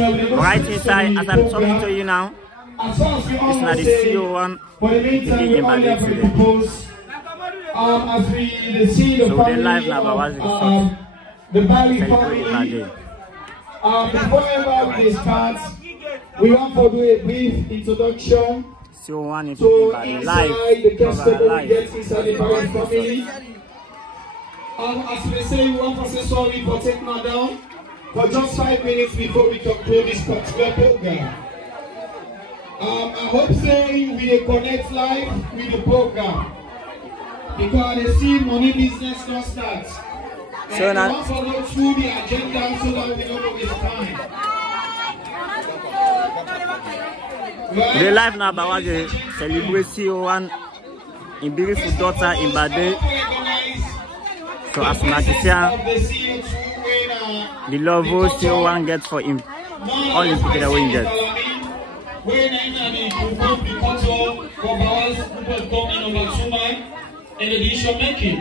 Right inside, as I'm talking to you now, it's not the CO1 meeting in Bade today. So we're live now, but what's the celebrate before we start, we want to do a brief introduction. CO1 in Bade live. The guest that we get inside the Bade family. As we say, we want to say sorry for taking her down for just 5 minutes before we conclude this particular program. I hope saying we connect live with the program because they see money business not start. And we want to go through the agenda so that we don't waste time. Right? We're live now, but what the celebrate CO1 in beautiful daughter in Bade. So as Matisian, the love CO1 gets for him, all you put it away in get. And the decision making.